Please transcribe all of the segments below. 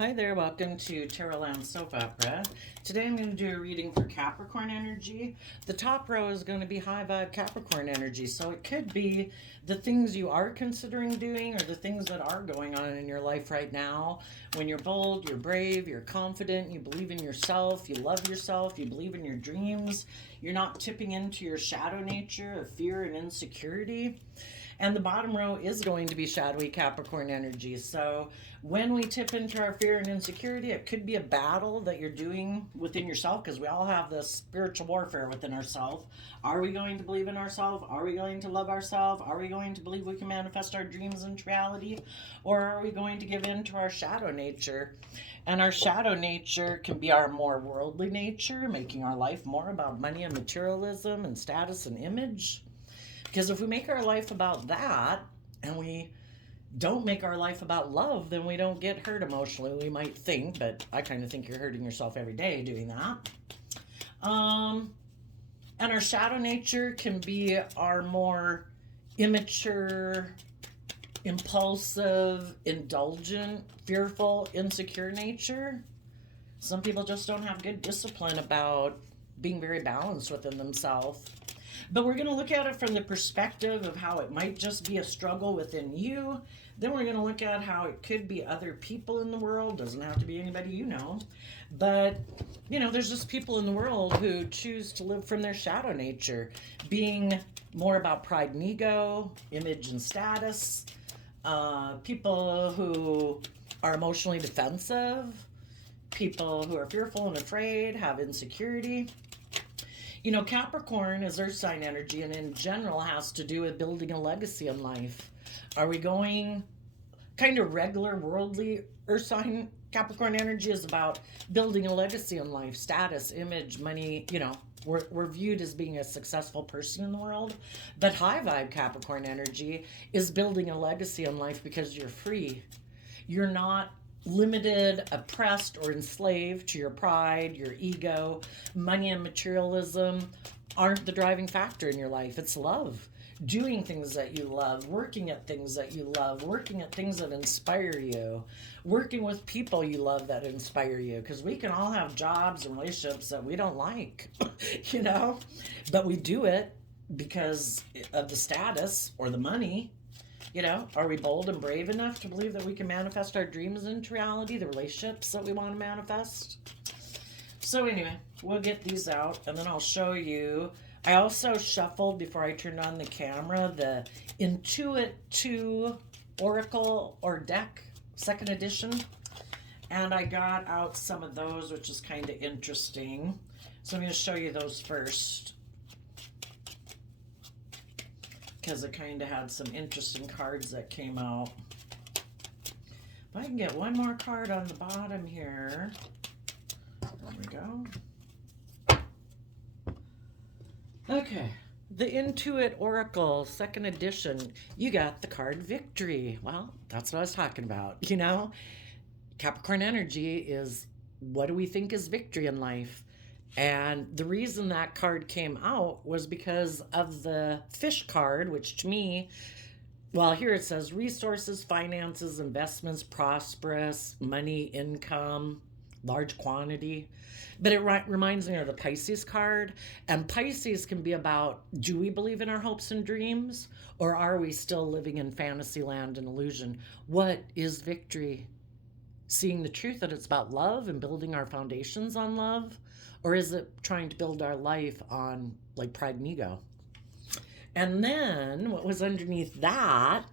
Hi there, welcome to Tarot Land Soap Opera. Today I'm going to do a reading for Capricorn energy. The top row is going to be high vibe Capricorn energy, so it could be the things you are considering doing or the things that are going on in your life right now. When you're bold, you're brave, you're confident, you believe in yourself, you love yourself, you believe in your dreams, you're not tipping into your shadow nature of fear and insecurity. And the bottom row is going to be shadowy Capricorn energy. So when we tip into our fear and insecurity, it could be a battle that you're doing within yourself, because we all have this spiritual warfare within ourselves. Are we going to believe in ourselves? Are we going to love ourselves? Are we going to believe we can manifest our dreams into reality? Or are we going to give in to our shadow nature? And our shadow nature can be our more worldly nature, making our life more about money and materialism and status and image. Because if we make our life about that and we don't make our life about love, then we don't get hurt emotionally. We might think, but I kind of think you're hurting yourself every day doing that. And our shadow nature can be our more immature, impulsive, indulgent, fearful, insecure nature. Some people just don't have good discipline about being very balanced within themselves. But we're going to look at it from the perspective of how it might just be a struggle within you. Then we're going to look at how it could be other people in the world. Doesn't have to be anybody you know. But, there's just people in the world who choose to live from their shadow nature, being more about pride and ego, image and status, people who are emotionally defensive, people who are fearful and afraid, have insecurity. Capricorn is earth sign energy and in general has to do with building a legacy in life. Are we going kind of regular worldly earth sign? Capricorn energy is about building a legacy in life, status, image, money, we're viewed as being a successful person in the world. But high vibe Capricorn energy is building a legacy in life because you're free. You're not limited, oppressed, or enslaved to your pride, your ego. Money and materialism aren't the driving factor in your life. It's love. Doing things that you love, working at things that you love, working at things that inspire you, working with people you love that inspire you. Because we can all have jobs and relationships that we don't like, but we do it because of the status or the money. Are we bold and brave enough to believe that we can manifest our dreams into reality, the relationships that we want to manifest? So anyway, we'll get these out and then I'll show you. I also shuffled before I turned on the camera the Intuit 2 Oracle or deck, second edition. And I got out some of those, which is kind of interesting. So I'm going to show you those first, because it kind of had some interesting cards that came out. If I can get one more card on the bottom here. There we go. Okay. The Intuit Oracle, second edition. You got the card Victory. Well, that's what I was talking about. Capricorn energy is, what do we think is victory in life? And the reason that card came out was because of the fish card, which to me, well, here it says resources, finances, investments, prosperous, money, income, large quantity. But it reminds me of the Pisces card. And Pisces can be about, do we believe in our hopes and dreams? Or are we still living in fantasy land and illusion? What is victory? Seeing the truth that it's about love and building our foundations on love? Or is it trying to build our life on like pride and ego? And then what was underneath that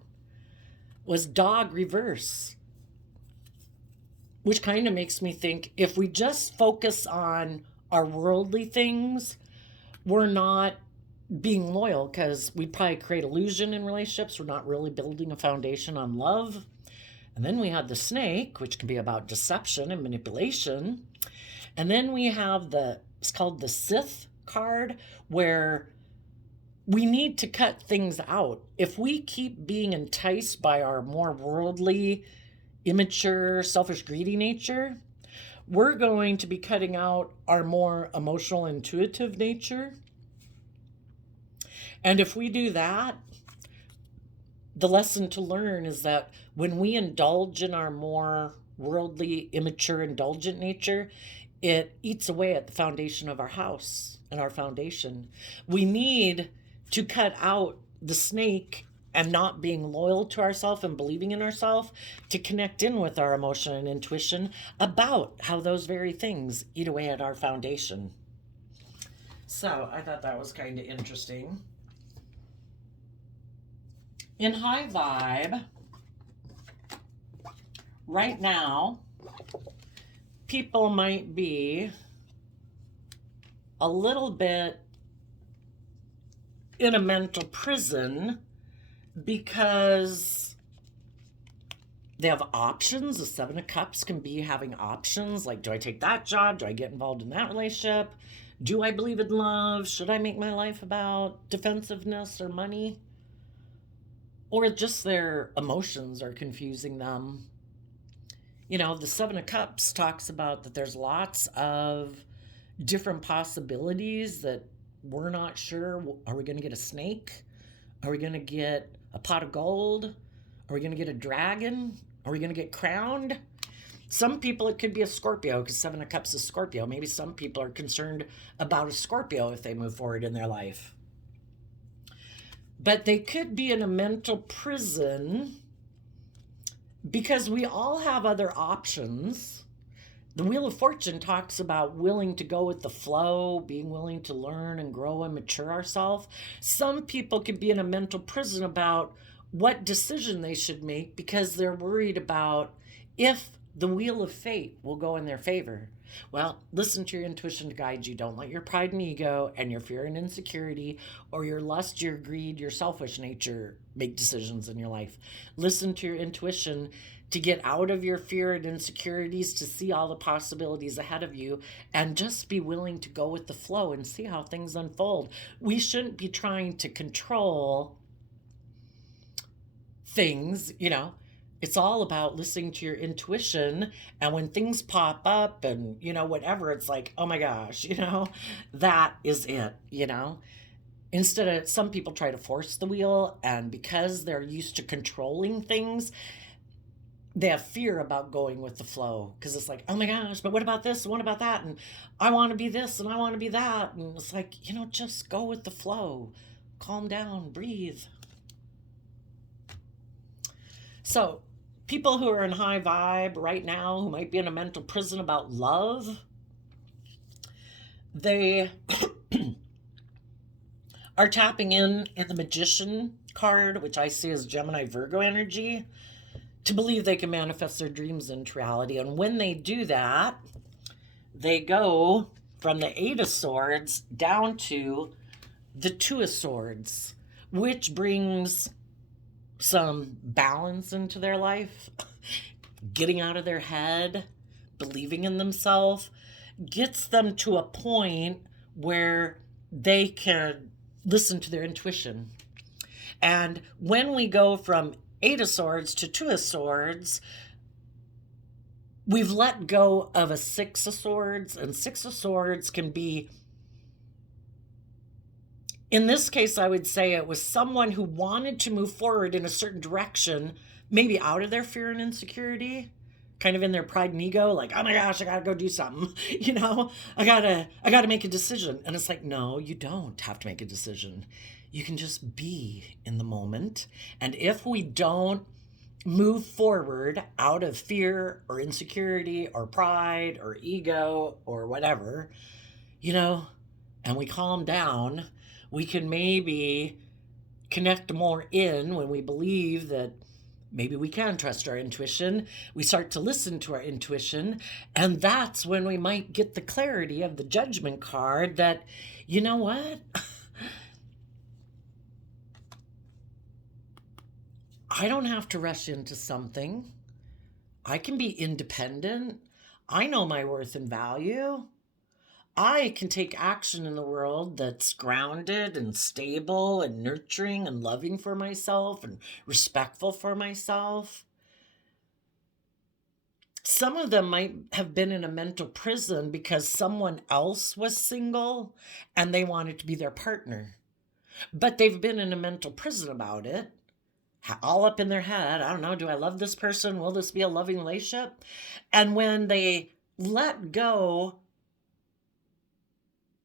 was dog reverse, which kind of makes me think if we just focus on our worldly things, we're not being loyal, because we probably create illusion in relationships. We're not really building a foundation on love. And then we had the snake, which can be about deception and manipulation. And then we have it's called the Sith card, where we need to cut things out. If we keep being enticed by our more worldly, immature, selfish, greedy nature, we're going to be cutting out our more emotional, intuitive nature. And if we do that, the lesson to learn is that when we indulge in our more worldly, immature, indulgent nature, it eats away at the foundation of our house and our foundation. We need to cut out the snake and not being loyal to ourselves and believing in ourselves to connect in with our emotion and intuition about how those very things eat away at our foundation. So I thought that was kind of interesting. In high vibe, right now, people might be a little bit in a mental prison because they have options. The Seven of Cups can be having options like, do I take that job? Do I get involved in that relationship? Do I believe in love? Should I make my life about defensiveness or money? Or just their emotions are confusing them. You know, the Seven of Cups talks about that there's lots of different possibilities that we're not sure. Are we going to get a snake? Are we going to get a pot of gold? Are we going to get a dragon? Are we going to get crowned? Some people, it could be a Scorpio because Seven of Cups is Scorpio. Maybe some people are concerned about a Scorpio if they move forward in their life. But they could be in a mental prison because we all have other options. The Wheel of Fortune talks about willing to go with the flow, being willing to learn and grow and mature ourselves. Some people could be in a mental prison about what decision they should make because they're worried about if the wheel of fate will go in their favor. Well, listen to your intuition to guide you. Don't let your pride and ego and your fear and insecurity or your lust, your greed, your selfish nature make decisions in your life. Listen to your intuition to get out of your fear and insecurities, to see all the possibilities ahead of you, and just be willing to go with the flow and see how things unfold. We shouldn't be trying to control things, you know. It's all about listening to your intuition, and when things pop up and, you know, whatever, it's like, oh my gosh, you know, that is it, you know. Instead of, some people try to force the wheel, and because they're used to controlling things, they have fear about going with the flow because it's like, oh my gosh, but what about this? What about that? And I want to be this and I want to be that. And it's like, you know, just go with the flow. Calm down, breathe. So, people who are in high vibe right now, who might be in a mental prison about love, they are tapping in the Magician card, which I see as Gemini Virgo energy, to believe they can manifest their dreams into reality. And when they do that, they go from the Eight of Swords down to the Two of Swords, which brings some balance into their life, getting out of their head, believing in themselves, gets them to a point where they can listen to their intuition. And when we go from Eight of Swords to Two of Swords, we've let go of a Six of Swords, and Six of Swords can be, in this case, I would say it was someone who wanted to move forward in a certain direction, maybe out of their fear and insecurity, kind of in their pride and ego, like, oh my gosh, I gotta go do something, you know, I gotta make a decision. And it's like, no, you don't have to make a decision. You can just be in the moment. And if we don't move forward out of fear or insecurity or pride or ego or whatever, you know, and we calm down, we can maybe connect more in when we believe that maybe we can trust our intuition. We start to listen to our intuition, and that's when we might get the clarity of the Judgment card that, you know what? I don't have to rush into something. I can be independent. I know my worth and value. I can take action in the world that's grounded and stable and nurturing and loving for myself and respectful for myself. Some of them might have been in a mental prison because someone else was single and they wanted to be their partner. But they've been in a mental prison about it, all up in their head. I don't know, do I love this person? Will this be a loving relationship? And when they let go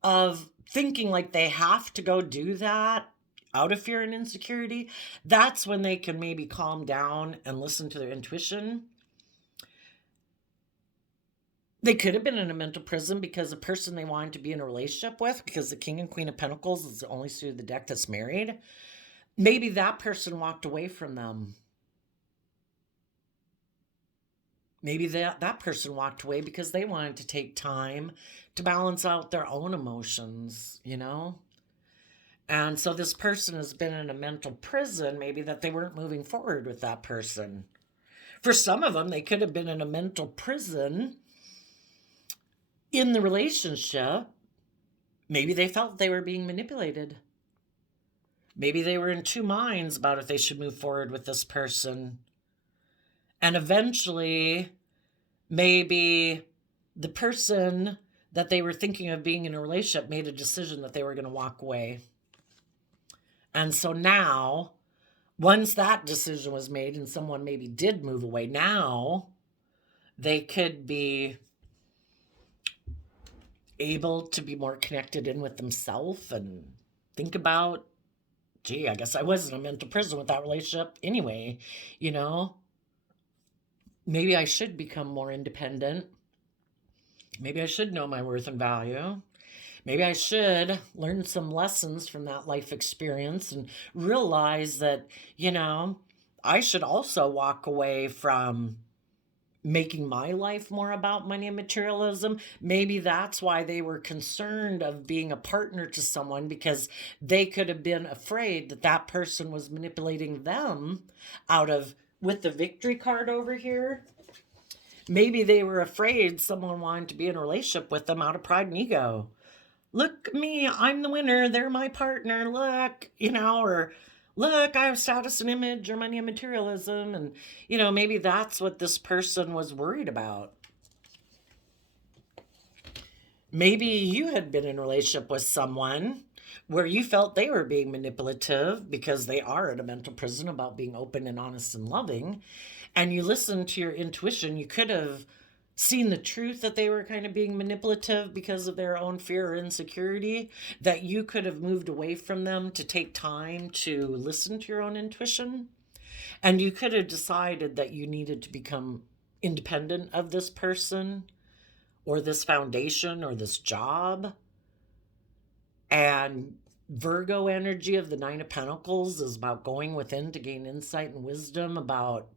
of thinking like they have to go do that out of fear and insecurity, that's when they can maybe calm down and listen to their intuition. They could have been in a mental prison because the person they wanted to be in a relationship with, because the King and Queen of Pentacles is the only suit of the deck that's married, maybe that person walked away from them. Maybe that person walked away because they wanted to take time to balance out their own emotions, you know? And so this person has been in a mental prison, maybe that they weren't moving forward with that person. For some of them, they could have been in a mental prison in the relationship. Maybe they felt they were being manipulated. Maybe they were in two minds about if they should move forward with this person. And eventually, maybe the person that they were thinking of being in a relationship made a decision that they were going to walk away. And so now, once that decision was made and someone maybe did move away, now they could be able to be more connected in with themselves and think about, gee, I guess I was in a mental prison with that relationship anyway, you know? Maybe I should become more independent. Maybe I should know my worth and value. Maybe I should learn some lessons from that life experience and realize that, you know, I should also walk away from making my life more about money and materialism. Maybe that's why they were concerned of being a partner to someone, because they could have been afraid that that person was manipulating them out of, with the victory card over here, maybe they were afraid someone wanted to be in a relationship with them out of pride and ego. Look at me, I'm the winner, they're my partner, look, you know, or look, I have status and image or money and materialism. And, you know, maybe that's what this person was worried about. Maybe you had been in a relationship with someone where you felt they were being manipulative because they are in a mental prison about being open and honest and loving. And you listened to your intuition. You could have seen the truth that they were kind of being manipulative because of their own fear or insecurity, that you could have moved away from them to take time to listen to your own intuition. And you could have decided that you needed to become independent of this person or this foundation or this job. And Virgo energy of the Nine of Pentacles is about going within to gain insight and wisdom about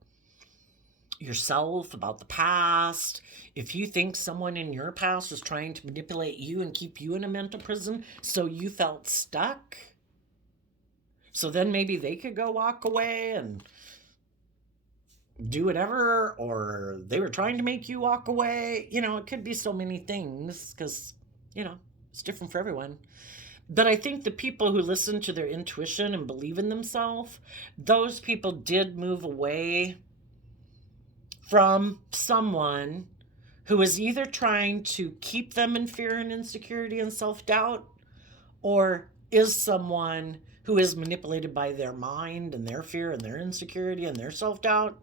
yourself, about the past. If you think someone in your past was trying to manipulate you and keep you in a mental prison, so you felt stuck, so then maybe they could go walk away and do whatever, or they were trying to make you walk away. You know, it could be so many things because, you know, it's different for everyone. But I think the people who listen to their intuition and believe in themselves, those people did move away from someone who is either trying to keep them in fear and insecurity and self-doubt, or is someone who is manipulated by their mind and their fear and their insecurity and their self-doubt.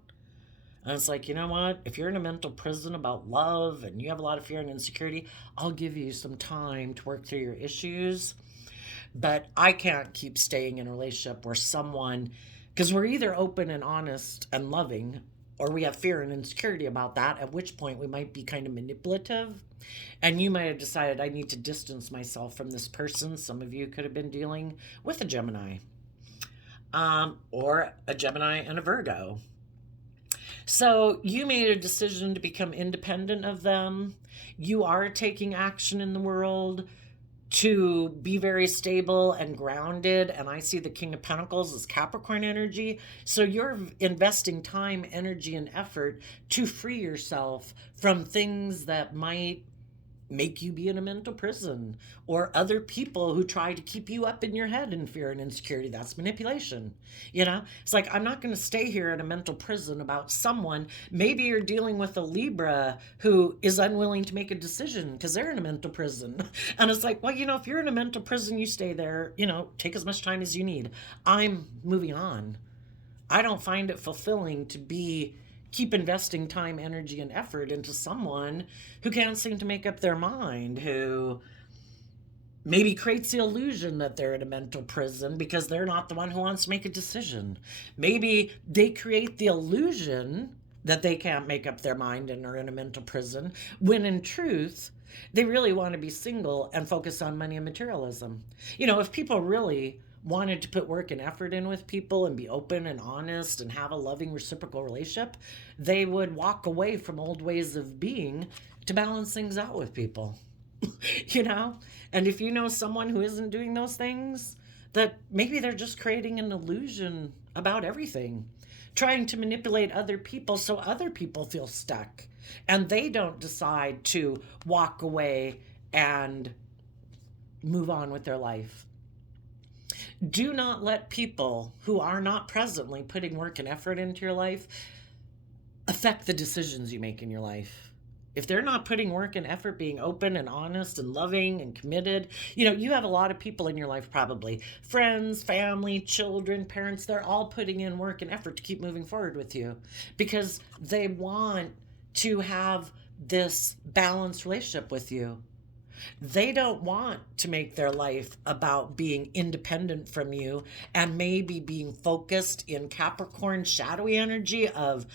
And it's like, you know what? If you're in a mental prison about love and you have a lot of fear and insecurity, I'll give you some time to work through your issues. But I can't keep staying in a relationship where someone, because we're either open and honest and loving, or we have fear and insecurity about that, at which point we might be kind of manipulative. And you might have decided, I need to distance myself from this person. Some of you could have been dealing with a Gemini, or a Gemini and a Virgo. So you made a decision to become independent of them. You are taking action in the world to be very stable and grounded. And I see the King of Pentacles as Capricorn energy. So you're investing time, energy, and effort to free yourself from things that might make you be in a mental prison, or other people who try to keep you up in your head in fear and insecurity. That's manipulation. You know, it's like, I'm not going to stay here in a mental prison about someone. Maybe you're dealing with a Libra who is unwilling to make a decision because they're in a mental prison. And it's like, well, you know, if you're in a mental prison, you stay there, you know, take as much time as you need. I'm moving on. I don't find it fulfilling to keep investing time, energy, and effort into someone who can't seem to make up their mind, who maybe creates the illusion that they're in a mental prison because they're not the one who wants to make a decision. Maybe they create the illusion that they can't make up their mind and are in a mental prison, when in truth, they really want to be single and focus on money and materialism. If people really wanted to put work and effort in with people and be open and honest and have a loving reciprocal relationship, they would walk away from old ways of being to balance things out with people. And if you know someone who isn't doing those things, that maybe they're just creating an illusion about everything, trying to manipulate other people so other people feel stuck and they don't decide to walk away and move on with their life. Do not let people who are not presently putting work and effort into your life affect the decisions you make in your life. If they're not putting work and effort, being open and honest and loving and committed, you have a lot of people in your life, probably friends, family, children, parents, they're all putting in work and effort to keep moving forward with you because they want to have this balanced relationship with you. They don't want to make their life about being independent from you and maybe being focused in Capricorn shadowy energy of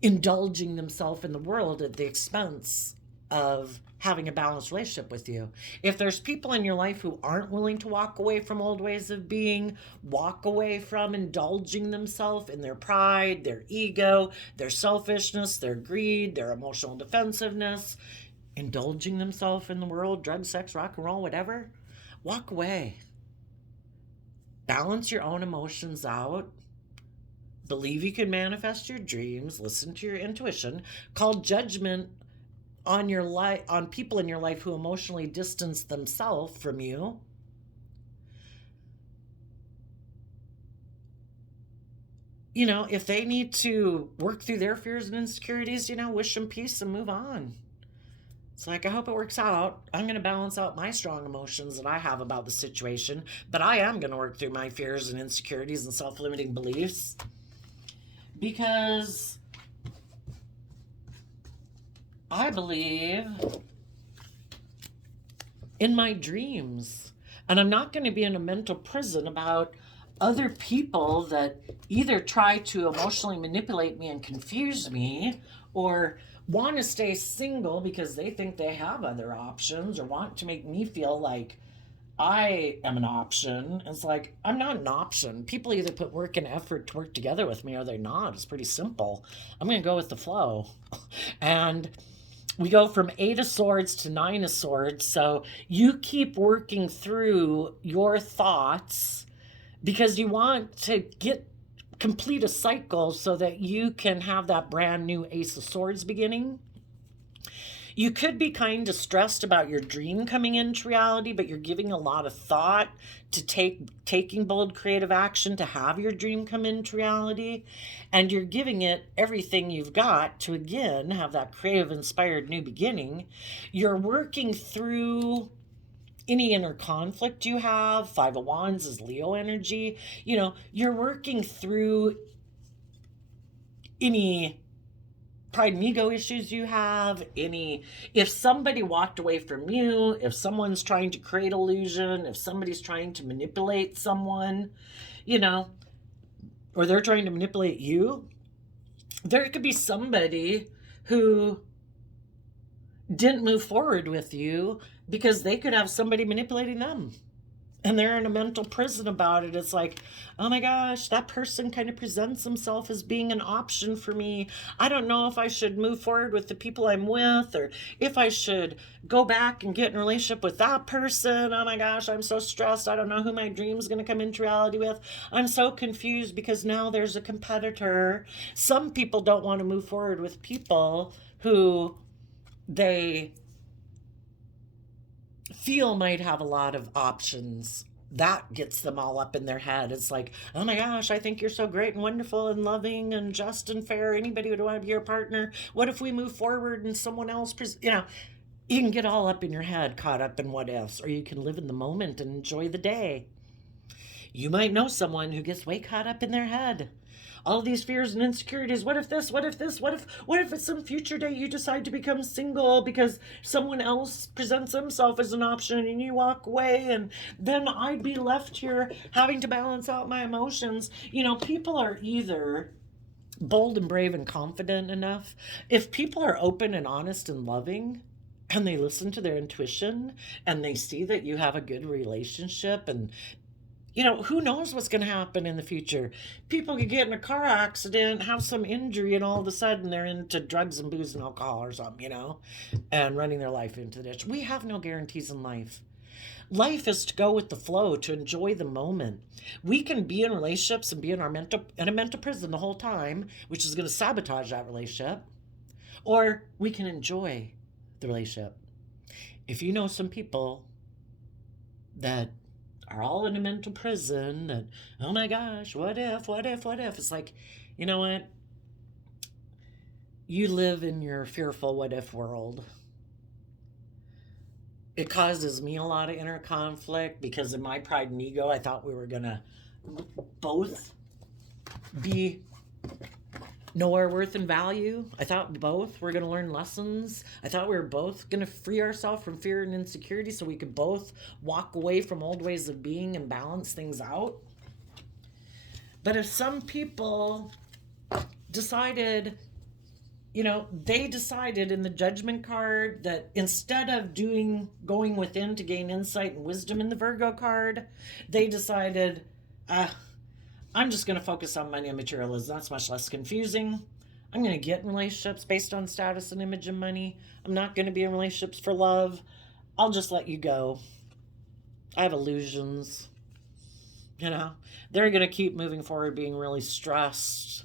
indulging themselves in the world at the expense of having a balanced relationship with you. If there's people in your life who aren't willing to walk away from old ways of being, walk away from indulging themselves in their pride, their ego, their selfishness, their greed, their emotional defensiveness, indulging themselves in the world, drugs, sex, rock and roll, whatever, walk away. Balance your own emotions out. Believe you can manifest your dreams. Listen to your intuition. Call judgment on your life, on people in your life who emotionally distance themselves from you. If they need to work through their fears and insecurities, wish them peace and move on. It's like, I hope it works out. I'm going to balance out my strong emotions that I have about the situation, but I am going to work through my fears and insecurities and self-limiting beliefs. Because I believe in my dreams. And I'm not going to be in a mental prison about other people that either try to emotionally manipulate me and confuse me, or want to stay single because they think they have other options, or want to make me feel like I am an option. It's like, I'm not an option. People either put work and effort to work together with me or they're not. It's pretty simple. I'm going to go with the flow. And we go from 8 of Swords to 9 of Swords. So you keep working through your thoughts because you want to complete a cycle so that you can have that brand new Ace of Swords beginning. You could be kind of stressed about your dream coming into reality, but you're giving a lot of thought to taking bold creative action to have your dream come into reality. And you're giving it everything you've got to, again, have that creative, inspired new beginning. You're working through any inner conflict you have. 5 of Wands is Leo energy. You're working through any pride and ego issues you have, if somebody walked away from you, if someone's trying to create illusion, if somebody's trying to manipulate someone, or they're trying to manipulate you, there could be somebody who didn't move forward with you because they could have somebody manipulating them. And they're in a mental prison about it. It's like, oh my gosh, that person kind of presents himself as being an option for me. I don't know if I should move forward with the people I'm with, or if I should go back and get in a relationship with that person. Oh my gosh, I'm so stressed. I don't know who my dream's going to come into reality with. I'm so confused because now there's a competitor. Some people don't want to move forward with people who they feel might have a lot of options. That gets them all up in their head. It's like, oh my gosh, I think you're so great and wonderful and loving and just and fair. Anybody would want to be your partner. What if we move forward and someone else, you can get all up in your head, caught up in what ifs, or you can live in the moment and enjoy the day. You might know someone who gets way caught up in their head. All these fears and insecurities. What if this? What if this? What if at some future date you decide to become single because someone else presents themselves as an option and you walk away, and then I'd be left here having to balance out my emotions. People are either bold and brave and confident enough. If people are open and honest and loving, and they listen to their intuition, and they see that you have a good relationship, and who knows what's going to happen in the future? People could get in a car accident, have some injury, and all of a sudden they're into drugs and booze and alcohol or something, and running their life into the ditch. We have no guarantees in life. Life is to go with the flow, to enjoy the moment. We can be in relationships and be in a mental prison the whole time, which is going to sabotage that relationship, or we can enjoy the relationship. If you know some people that are all in a mental prison, and oh my gosh, what if? It's like, you know what? You live in your fearful what if world. It causes me a lot of inner conflict because in my pride and ego, I thought we were going to both know our worth and value. I thought both were going to learn lessons. I thought we were both going to free ourselves from fear and insecurity so we could both walk away from old ways of being and balance things out. But if some people decided, they decided in the judgment card that instead of going within to gain insight and wisdom in the Virgo card, they decided, I'm just going to focus on money and materialism. That's much less confusing. I'm going to get in relationships based on status and image and money. I'm not going to be in relationships for love. I'll just let you go. I have illusions. They're going to keep moving forward being really stressed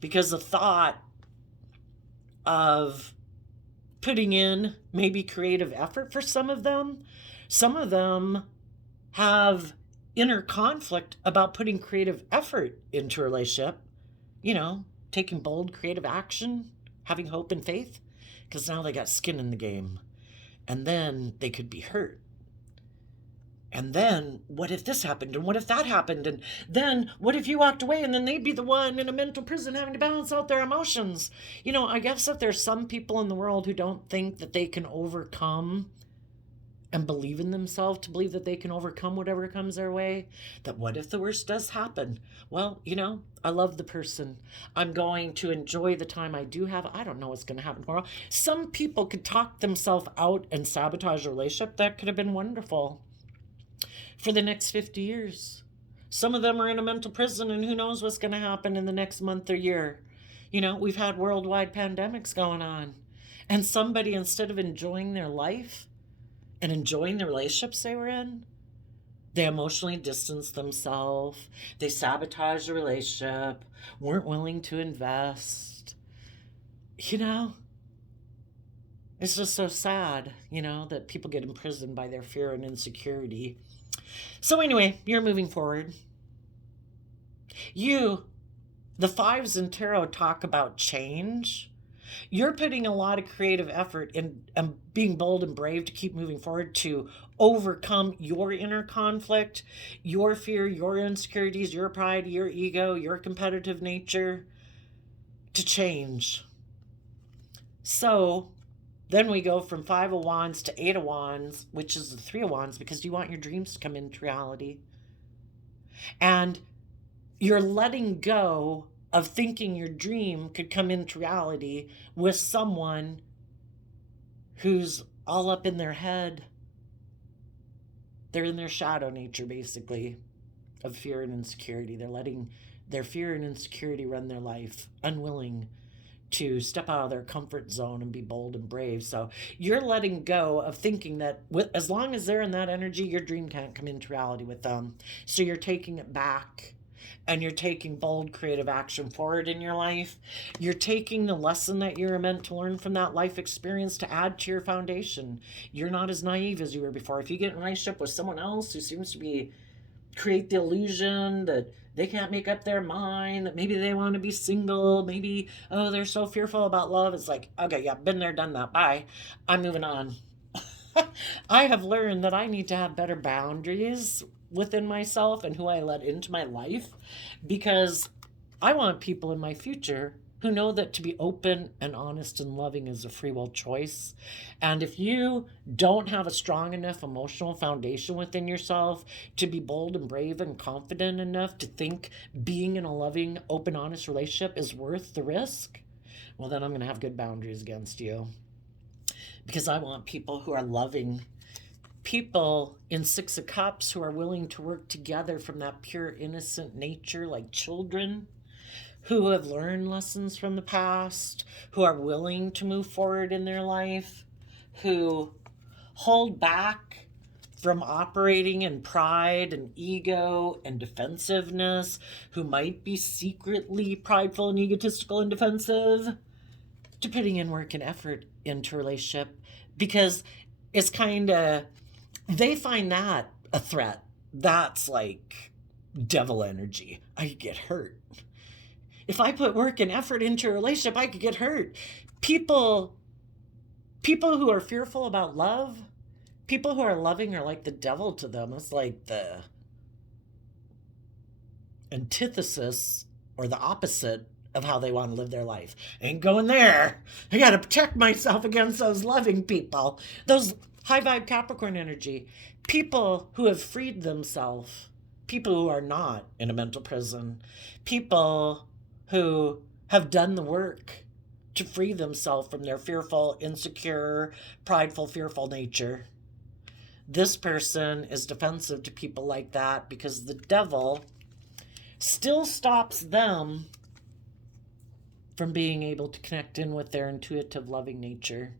because the thought of putting in maybe creative effort for some of them have inner conflict about putting creative effort into a relationship, taking bold creative action, having hope and faith, because now they got skin in the game. And then they could be hurt. And then what if this happened? And what if that happened? And then what if you walked away and then they'd be the one in a mental prison having to balance out their emotions? I guess if there's some people in the world who don't think that they can overcome and believe in themselves to believe that they can overcome whatever comes their way, that what if the worst does happen? Well, I love the person. I'm going to enjoy the time I do have. I don't know what's going to happen tomorrow. Some people could talk themselves out and sabotage a relationship that could have been wonderful for the next 50 years. Some of them are in a mental prison, and who knows what's going to happen in the next month or year. We've had worldwide pandemics going on. And somebody, instead of enjoying their life and enjoying the relationships they were in, they emotionally distanced themselves. They sabotaged the relationship, weren't willing to invest. It's just so sad, that people get imprisoned by their fear and insecurity. So anyway, you're moving forward. The fives in tarot talk about change. You're putting a lot of creative effort in and being bold and brave to keep moving forward to overcome your inner conflict, your fear, your insecurities, your pride, your ego, your competitive nature, to change. So then we go from 5 of Wands to 8 of Wands, which is the 3 of Wands, because you want your dreams to come into reality. And you're letting go of thinking your dream could come into reality with someone who's all up in their head. They're in their shadow nature, basically, of fear and insecurity. They're letting their fear and insecurity run their life, unwilling to step out of their comfort zone and be bold and brave. So you're letting go of thinking that as long as they're in that energy, your dream can't come into reality with them. So you're taking it back, and you're taking bold creative action forward in your life. You're taking the lesson that you're meant to learn from that life experience to add to your foundation. You're not as naive as you were before. If you get in a relationship with someone else who seems to create the illusion that they can't make up their mind, that maybe they want to be single, maybe, they're so fearful about love. It's like, okay, yeah, been there, done that. Bye. I'm moving on. I have learned that I need to have better boundaries within myself and who I let into my life, because I want people in my future who know that to be open and honest and loving is a free will choice. And if you don't have a strong enough emotional foundation within yourself to be bold and brave and confident enough to think being in a loving, open, honest relationship is worth the risk, well, then I'm going to have good boundaries against you. Because I want people who are loving, people in Six of Cups who are willing to work together from that pure, innocent nature, like children who have learned lessons from the past, who are willing to move forward in their life, who hold back from operating in pride and ego and defensiveness, who might be secretly prideful and egotistical and defensive, to putting in work and effort into a relationship, because it's kind of, they find that a threat. That's like devil energy. I could get hurt. If I put work and effort into a relationship, I could get hurt. People who are fearful about love, people who are loving are like the devil to them. It's like the antithesis or the opposite of how they want to live their life. Ain't going there. I got to protect myself against those loving people. Those high vibe Capricorn energy. People who have freed themselves. People who are not in a mental prison. People who have done the work to free themselves from their fearful, insecure, prideful, fearful nature. This person is defensive to people like that because the devil still stops them from being able to connect in with their intuitive, loving nature.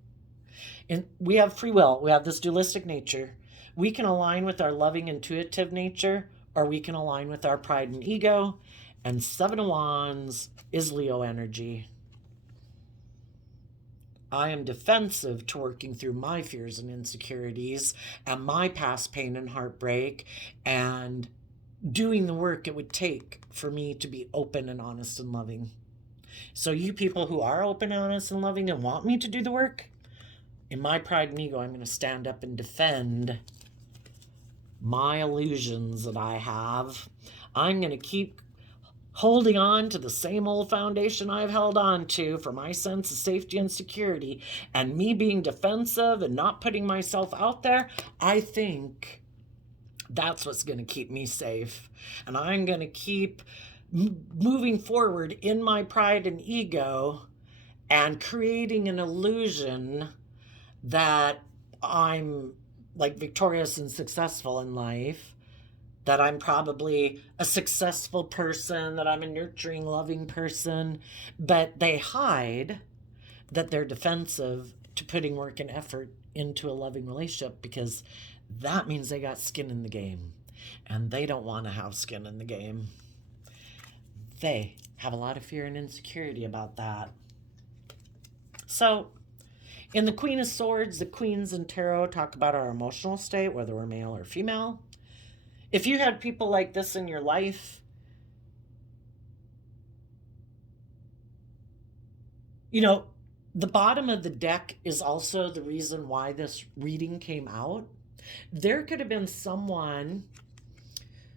And we have free will. We have this dualistic nature. We can align with our loving, intuitive nature, or we can align with our pride and ego. And Seven of Wands is Leo energy. I am defensive to working through my fears and insecurities and my past pain and heartbreak and doing the work it would take for me to be open and honest and loving. So you people who are open, honest, and loving and want me to do the work, in my pride and ego, I'm going to stand up and defend my illusions that I have. I'm going to keep holding on to the same old foundation I've held on to for my sense of safety and security, and me being defensive and not putting myself out there, I think that's what's going to keep me safe. And I'm going to keep moving forward in my pride and ego and creating an illusion that I'm like victorious and successful in life, that I'm probably a successful person, that I'm a nurturing, loving person, but they hide that they're defensive to putting work and effort into a loving relationship because that means they got skin in the game, and they don't want to have skin in the game. They have a lot of fear and insecurity about that. So in the Queen of Swords, the Queens in Tarot talk about our emotional state, whether we're male or female. If you had people like this in your life, you know, the bottom of the deck is also the reason why this reading came out. There could have been someone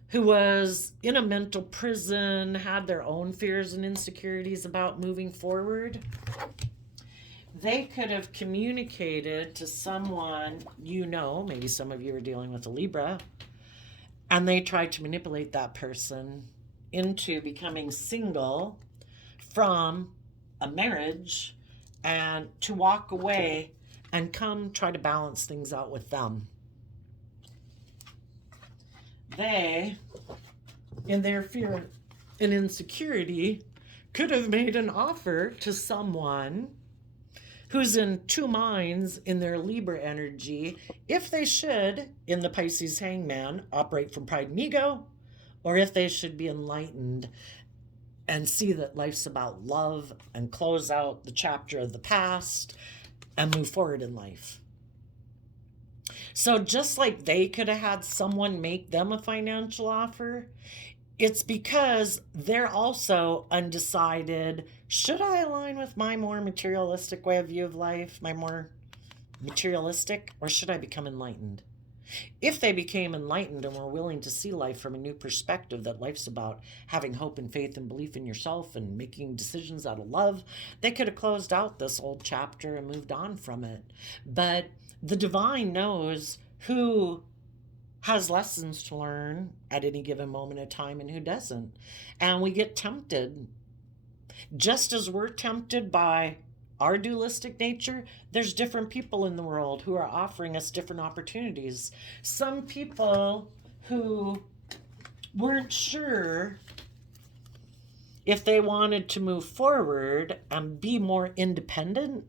who was in a mental prison, had their own fears and insecurities about moving forward. They could have communicated to someone, you know, maybe some of you are dealing with a Libra, and they tried to manipulate that person into becoming single from a marriage and to walk away and come try to balance things out with them. They, in their fear and insecurity, could have made an offer to someone who's in two minds in their Libra energy, if they should, in the Pisces hangman, operate from pride and ego, or if they should be enlightened and see that life's about love and close out the chapter of the past and move forward in life. So just like they could have had someone make them a financial offer, it's because they're also undecided. Should I align with my more materialistic way of view of life, my more materialistic, or should I become enlightened? If they became enlightened and were willing to see life from a new perspective, that life's about having hope and faith and belief in yourself and making decisions out of love, they could have closed out this old chapter and moved on from it. But the divine knows who has lessons to learn at any given moment of time and who doesn't. And we get tempted. Just as we're tempted by our dualistic nature, there's different people in the world who are offering us different opportunities. Some people who weren't sure if they wanted to move forward and be more independent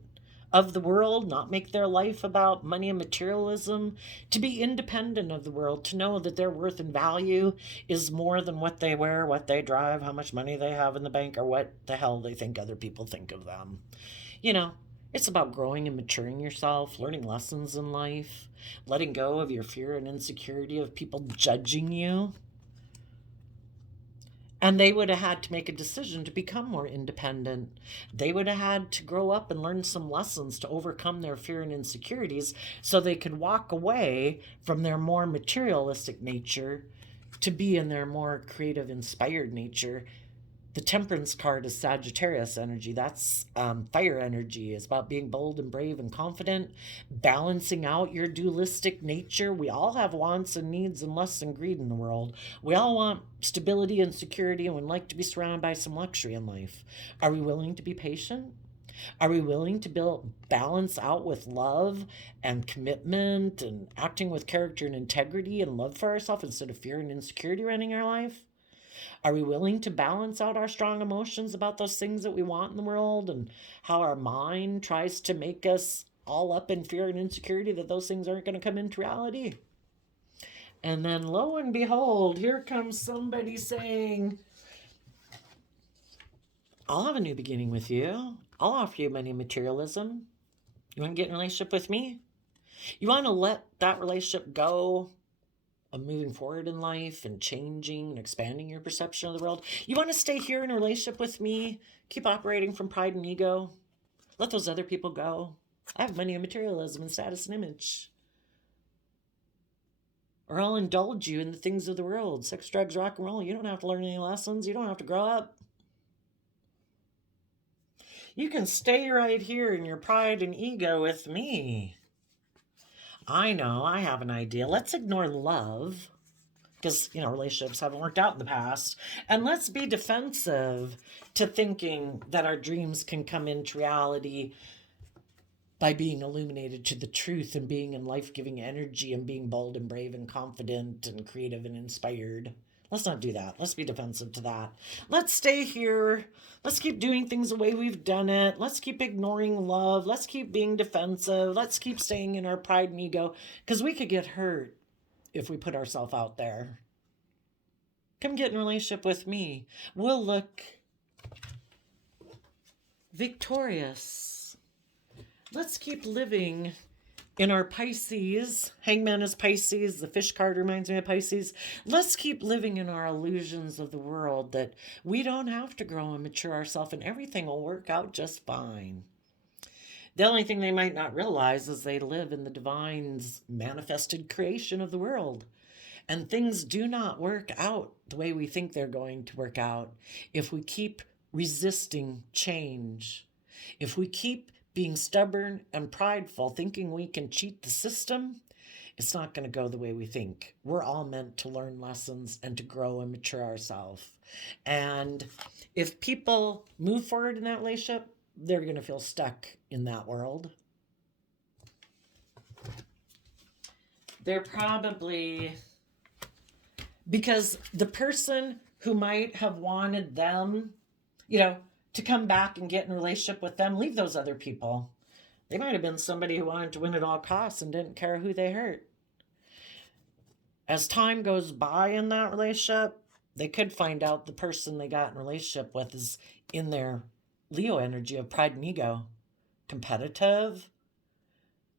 of the world, not make their life about money and materialism, to be independent of the world, to know that their worth and value is more than what they wear, what they drive, how much money they have in the bank, or what the hell they think other people think of them. You know, it's about growing and maturing yourself, learning lessons in life, letting go of your fear and insecurity of people judging you. And they would have had to make a decision to become more independent. They would have had to grow up and learn some lessons to overcome their fear and insecurities so they could walk away from their more materialistic nature to be in their more creative, inspired nature. The Temperance card is Sagittarius energy. That's fire energy. It's about being bold and brave and confident, balancing out your dualistic nature. We all have wants and needs and lusts and greed in the world. We all want stability and security and would like to be surrounded by some luxury in life. Are we willing to be patient? Are we willing to build balance out with love and commitment and acting with character and integrity and love for ourselves instead of fear and insecurity running our life? Are we willing to balance out our strong emotions about those things that we want in the world and how our mind tries to make us all up in fear and insecurity that those things aren't going to come into reality? And then lo and behold, here comes somebody saying, I'll have a new beginning with you. I'll offer you money and materialism. You want to get in a relationship with me? You want to let that relationship go of moving forward in life and changing and expanding your perception of the world? You want to stay here in a relationship with me? Keep operating from pride and ego? Let those other people go. I have money and materialism and status and image. Or I'll indulge you in the things of the world. Sex, drugs, rock and roll. You don't have to learn any lessons. You don't have to grow up. You can stay right here in your pride and ego with me. I know, I have an idea. Let's ignore love because, relationships haven't worked out in the past. And let's be defensive to thinking that our dreams can come into reality by being illuminated to the truth and being in life-giving energy and being bold and brave and confident and creative and inspired. Let's not do that. Let's be defensive to that. Let's stay here. Let's keep doing things the way we've done it. Let's keep ignoring love. Let's keep being defensive. Let's keep staying in our pride and ego because we could get hurt if we put ourselves out there. Come get in a relationship with me. We'll look victorious. Let's keep living in our Pisces. Hangman is Pisces. The fish card reminds me of Pisces. Let's keep living in our illusions of the world that we don't have to grow and mature ourselves and everything will work out just fine. The only thing they might not realize is they live in the divine's manifested creation of the world. And things do not work out the way we think they're going to work out if we keep resisting change. If we keep being stubborn and prideful, thinking we can cheat the system, it's not going to go the way we think. We're all meant to learn lessons and to grow and mature ourselves. And if people move forward in that relationship, they're going to feel stuck in that world. They're probably, because the person who might have wanted them, to come back and get in a relationship with them, leave those other people. They might have been somebody who wanted to win at all costs and didn't care who they hurt. As time goes by in that relationship, they could find out the person they got in a relationship with is in their Leo energy of pride and ego. Competitive,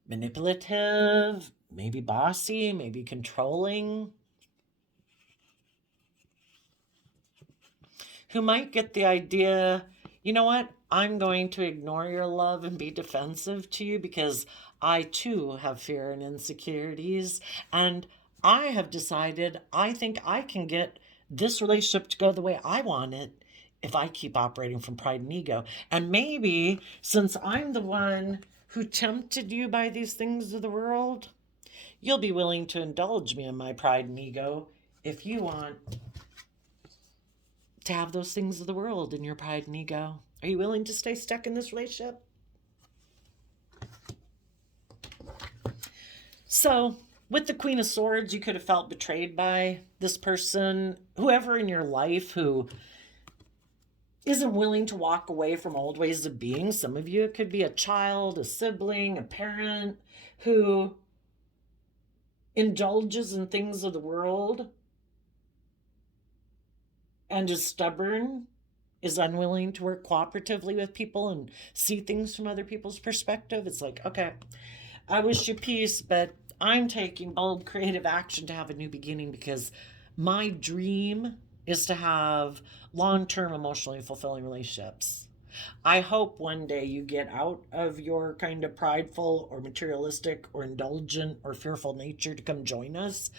manipulative, maybe bossy, maybe controlling. Who might get the idea, you know what? I'm going to ignore your love and be defensive to you because I too have fear and insecurities, and I have decided I think I can get this relationship to go the way I want it if I keep operating from pride and ego. And maybe since I'm the one who tempted you by these things of the world, you'll be willing to indulge me in my pride and ego if you want to have those things of the world in your pride and ego. Are you willing to stay stuck in this relationship? So, with the Queen of Swords, you could have felt betrayed by this person, whoever in your life who isn't willing to walk away from old ways of being. Some of you, it could be a child, a sibling, a parent who indulges in things of the world and is stubborn, is unwilling to work cooperatively with people and see things from other people's perspective. It's like, okay, I wish you peace, but I'm taking bold creative action to have a new beginning because my dream is to have long-term emotionally fulfilling relationships. I hope one day you get out of your kind of prideful or materialistic or indulgent or fearful nature to come join us.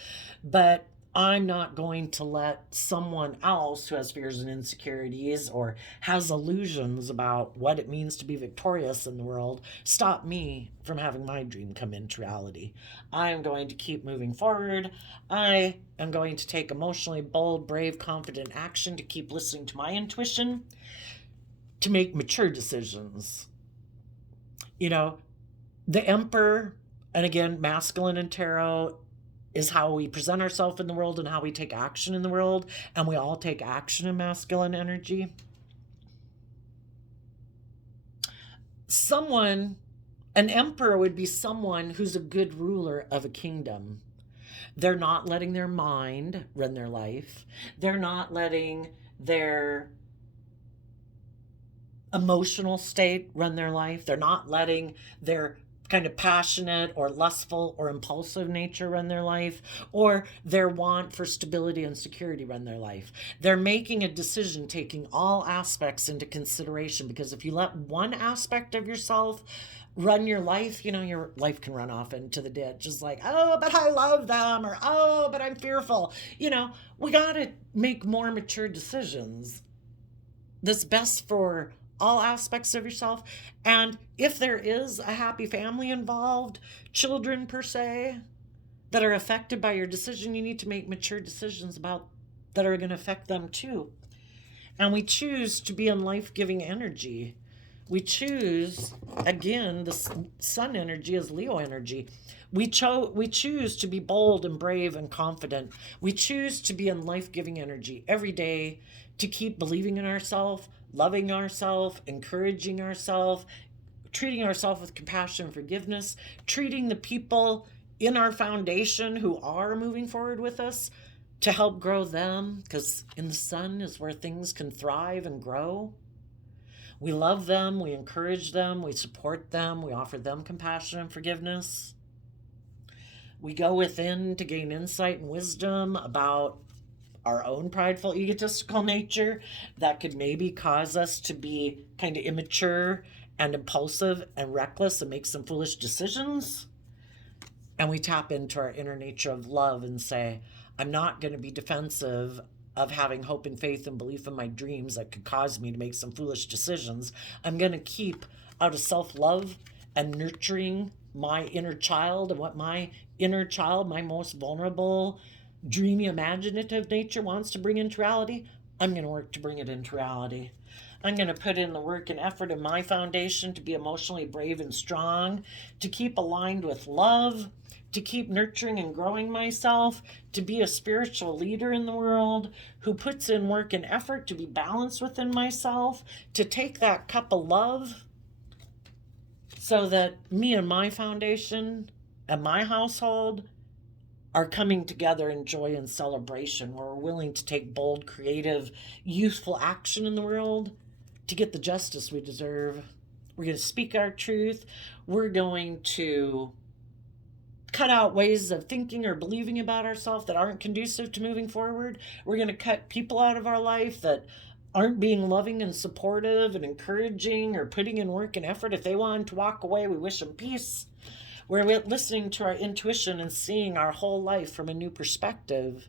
But I'm not going to let someone else who has fears and insecurities or has illusions about what it means to be victorious in the world stop me from having my dream come into reality. I am going to keep moving forward. I am going to take emotionally bold, brave, confident action to keep listening to my intuition, to make mature decisions. You know, the Emperor, and again, masculine in tarot, is how we present ourselves in the world and how we take action in the world. And we all take action in masculine energy. An emperor would be someone who's a good ruler of a kingdom. They're not letting their mind run their life. They're not letting their emotional state run their life. They're not letting their kind of passionate or lustful or impulsive nature run their life, or their want for stability and security run their life. They're making a decision taking all aspects into consideration, because if you let one aspect of yourself run your life, your life can run off into the ditch. It's like, oh, but I love them, or oh, but I'm fearful. We got to make more mature decisions that's best for all aspects of yourself. And if there is a happy family involved, children per se, that are affected by your decision, you need to make mature decisions about that are going to affect them too. And we choose to be in life-giving energy. We choose, again, the sun energy is Leo energy. We choose to be bold and brave and confident. We choose to be in life-giving energy every day, to keep believing in ourselves, loving ourselves, encouraging ourselves, treating ourselves with compassion and forgiveness, treating the people in our foundation who are moving forward with us to help grow them, because in the sun is where things can thrive and grow. We love them, we encourage them, we support them, we offer them compassion and forgiveness. We go within to gain insight and wisdom about our own prideful, egotistical nature that could maybe cause us to be kind of immature and impulsive and reckless and make some foolish decisions. And we tap into our inner nature of love and say, I'm not going to be defensive of having hope and faith and belief in my dreams that could cause me to make some foolish decisions. I'm going to keep out of self-love and nurturing my inner child and what my inner child, my most vulnerable, dreamy, imaginative nature wants to bring into reality. I'm going to work to bring it into reality. I'm going to put in the work and effort in my foundation to be emotionally brave and strong, to keep aligned with love, to keep nurturing and growing myself, to be a spiritual leader in the world who puts in work and effort to be balanced within myself, to take that cup of love so that me and my foundation and my household are coming together in joy and celebration. We're willing to take bold, creative, useful action in the world to get the justice we deserve. We're going to speak our truth. We're going to cut out ways of thinking or believing about ourselves that aren't conducive to moving forward. We're going to cut people out of our life that aren't being loving and supportive and encouraging or putting in work and effort. If they want to walk away, we wish them peace. We're listening to our intuition and seeing our whole life from a new perspective,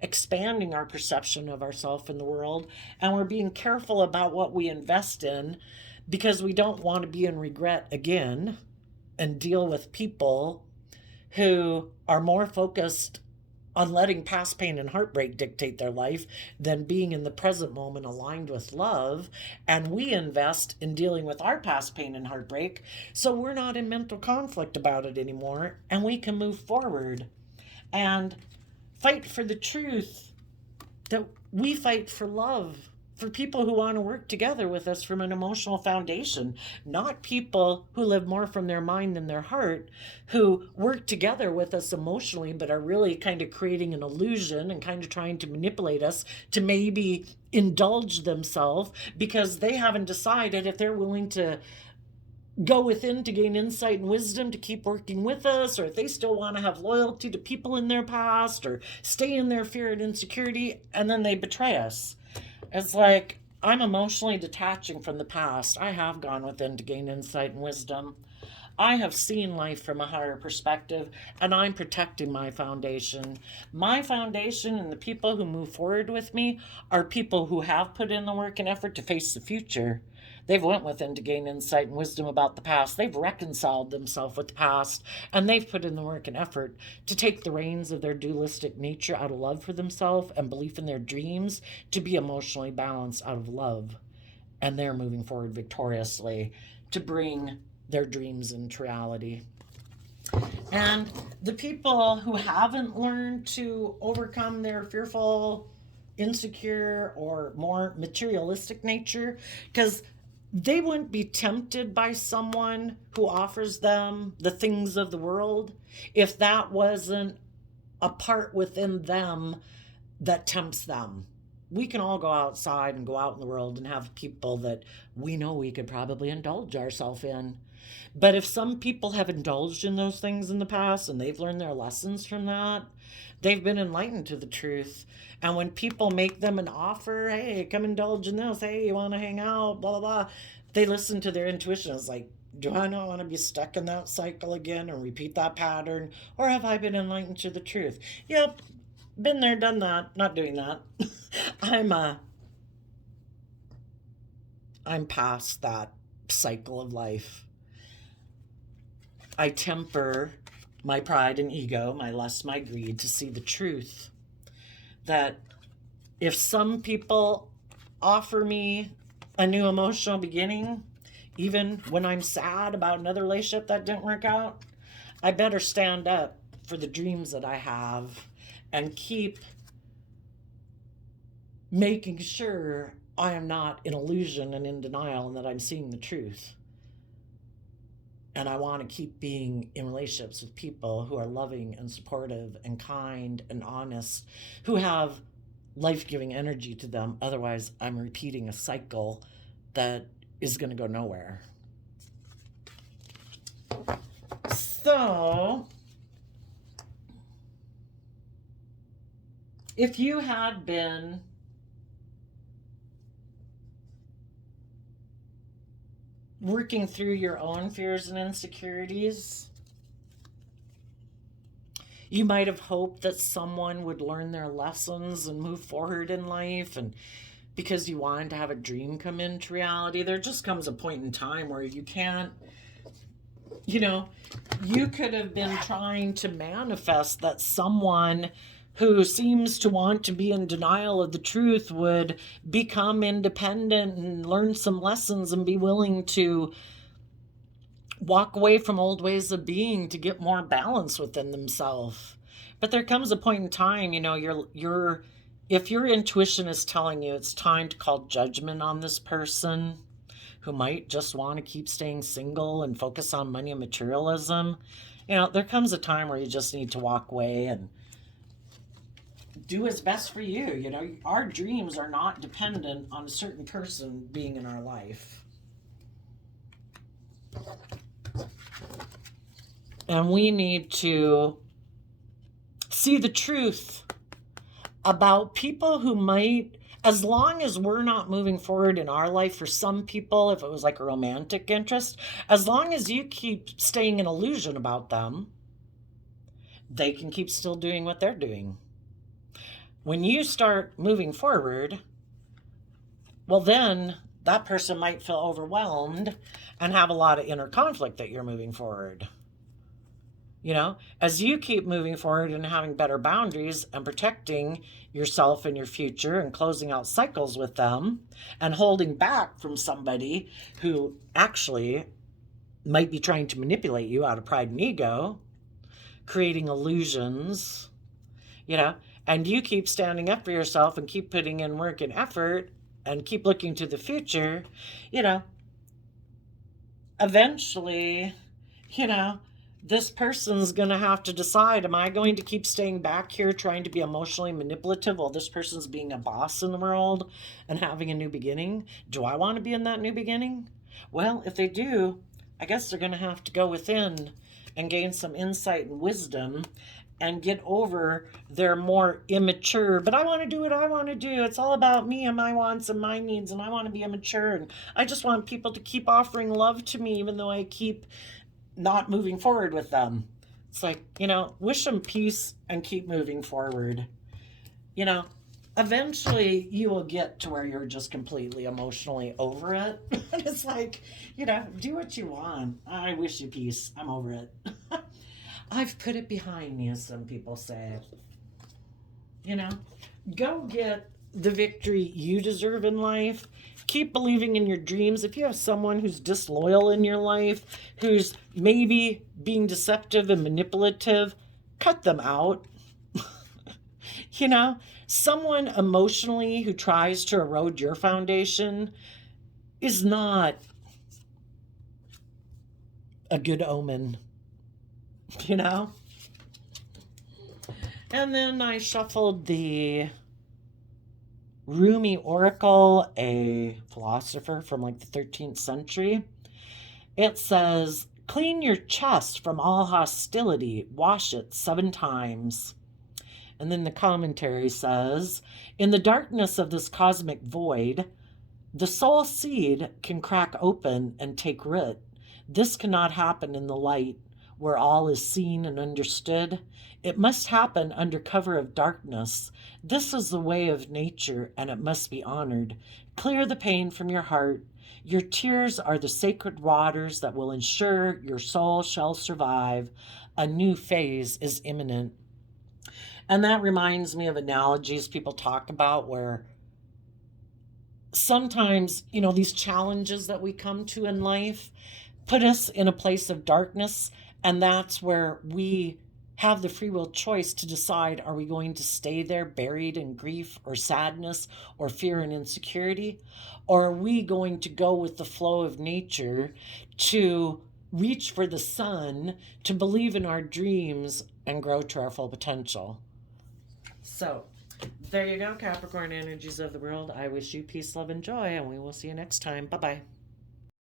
expanding our perception of ourselves in the world, and we're being careful about what we invest in because we don't want to be in regret again and deal with people who are more focused on letting past pain and heartbreak dictate their life than being in the present moment aligned with love. And we invest in dealing with our past pain and heartbreak so we're not in mental conflict about it anymore and we can move forward and fight for the truth that we fight for love, for people who want to work together with us from an emotional foundation, not people who live more from their mind than their heart, who work together with us emotionally, but are really kind of creating an illusion and kind of trying to manipulate us to maybe indulge themselves because they haven't decided if they're willing to go within to gain insight and wisdom to keep working with us, or if they still want to have loyalty to people in their past or stay in their fear and insecurity, and then they betray us. It's like, I'm emotionally detaching from the past. I have gone within to gain insight and wisdom. I have seen life from a higher perspective, and I'm protecting my foundation. My foundation and the people who move forward with me are people who have put in the work and effort to face the future. They've went within to gain insight and wisdom about the past. They've reconciled themselves with the past, and they've put in the work and effort to take the reins of their dualistic nature out of love for themselves and belief in their dreams to be emotionally balanced out of love. And they're moving forward victoriously to bring their dreams into reality. And the people who haven't learned to overcome their fearful, insecure, or more materialistic nature, because they wouldn't be tempted by someone who offers them the things of the world if that wasn't a part within them that tempts them. We can all go outside and go out in the world and have people that we know we could probably indulge ourselves in. But if some people have indulged in those things in the past and they've learned their lessons from that, they've been enlightened to the truth. And when people make them an offer, hey, come indulge in this, hey, you want to hang out, blah, blah, blah, they listen to their intuition. It's like, do I not want to be stuck in that cycle again and repeat that pattern? Or have I been enlightened to the truth? Yep, been there, done that, not doing that. I'm past that cycle of life. I temper my pride and ego, my lust, my greed, to see the truth. That if some people offer me a new emotional beginning, even when I'm sad about another relationship that didn't work out, I better stand up for the dreams that I have and keep making sure I am not in illusion and in denial and that I'm seeing the truth. And I want to keep being in relationships with people who are loving and supportive and kind and honest, who have life-giving energy to them. Otherwise, I'm repeating a cycle that is going to go nowhere. So, if you had been working through your own fears and insecurities, you might have hoped that someone would learn their lessons and move forward in life, and because you wanted to have a dream come into reality, there just comes a point in time where you can't, you could have been trying to manifest that someone who seems to want to be in denial of the truth would become independent and learn some lessons and be willing to walk away from old ways of being to get more balance within themselves. But there comes a point in time, if your intuition is telling you it's time to call judgment on this person who might just want to keep staying single and focus on money and materialism, there comes a time where you just need to walk away and do what's best for you. Our dreams are not dependent on a certain person being in our life. And we need to see the truth about people who might, as long as we're not moving forward in our life, for some people, if it was like a romantic interest, as long as you keep staying in illusion about them, they can keep still doing what they're doing. When you start moving forward, well, then that person might feel overwhelmed and have a lot of inner conflict that you're moving forward. You know, as you keep moving forward and having better boundaries and protecting yourself and your future and closing out cycles with them and holding back from somebody who actually might be trying to manipulate you out of pride and ego, creating illusions, you know, and you keep standing up for yourself and keep putting in work and effort and keep looking to the future, you know, eventually, you know, this person's going to have to decide, am I going to keep staying back here trying to be emotionally manipulative while this person's being a boss in the world and having a new beginning? Do I want to be in that new beginning? Well, if they do, I guess they're going to have to go within and gain some insight and wisdom and get over their more immature, but I want to do what I want to do. It's all about me and my wants and my needs, and I want to be immature, and I just want people to keep offering love to me even though I keep not moving forward with them. It's like, you know, wish them peace and keep moving forward. You know, eventually you will get to where you're just completely emotionally over it. It's like, you know, do what you want. I wish you peace. I'm over it. I've put it behind me, as some people say. You know, go get the victory you deserve in life. Keep believing in your dreams. If you have someone who's disloyal in your life, who's maybe being deceptive and manipulative, cut them out. You know, someone emotionally who tries to erode your foundation is not a good omen, you know? And then I shuffled the Rumi Oracle, a philosopher from like the 13th century. It says, clean your chest from all hostility, wash it 7 times. And then the commentary says, in the darkness of this cosmic void, the soul seed can crack open and take root. This cannot happen in the light where all is seen and understood. It must happen under cover of darkness. This is the way of nature, and it must be honored. Clear the pain from your heart. Your tears are the sacred waters that will ensure your soul shall survive. A new phase is imminent. And that reminds me of analogies people talk about where sometimes, you know, these challenges that we come to in life put us in a place of darkness, and that's where we have the free will choice to decide, are we going to stay there buried in grief or sadness or fear and insecurity? Or are we going to go with the flow of nature to reach for the sun, to believe in our dreams and grow to our full potential? So there you go, Capricorn energies of the world. I wish you peace, love, and joy, and we will see you next time. Bye-bye.